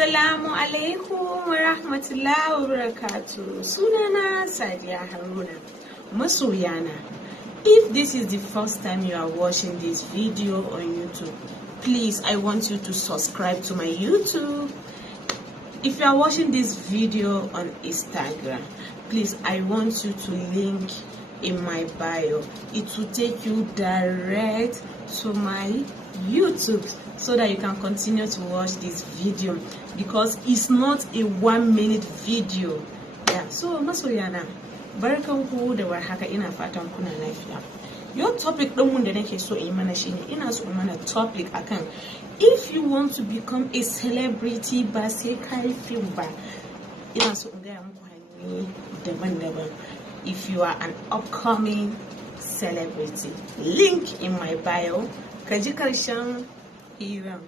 Assalamu alaikum wa rahmatullahi wa barakatuh. Sunana Sadiya Haruna. Masoyana, if this is the first time you are watching this video on YouTube, please, I want you to subscribe to my YouTube. If you are watching this video on Instagram, please, I want you to link in my bio. It will take you direct to my YouTube so that you can continue to watch this video, because it's not a 1 minute video. Yeah, so masoyana, barkanku da warhaka, ina fatan kuna lafiya. Your topic ɗinmu da nake so in mana shine, ina so in mana topic akan if you want to become a celebrity ba sai kai film ba. Ina so in gaya muku hanyoyi daban-daban if you are an upcoming celebrity. Link in my bio. Kaji karshen hiran.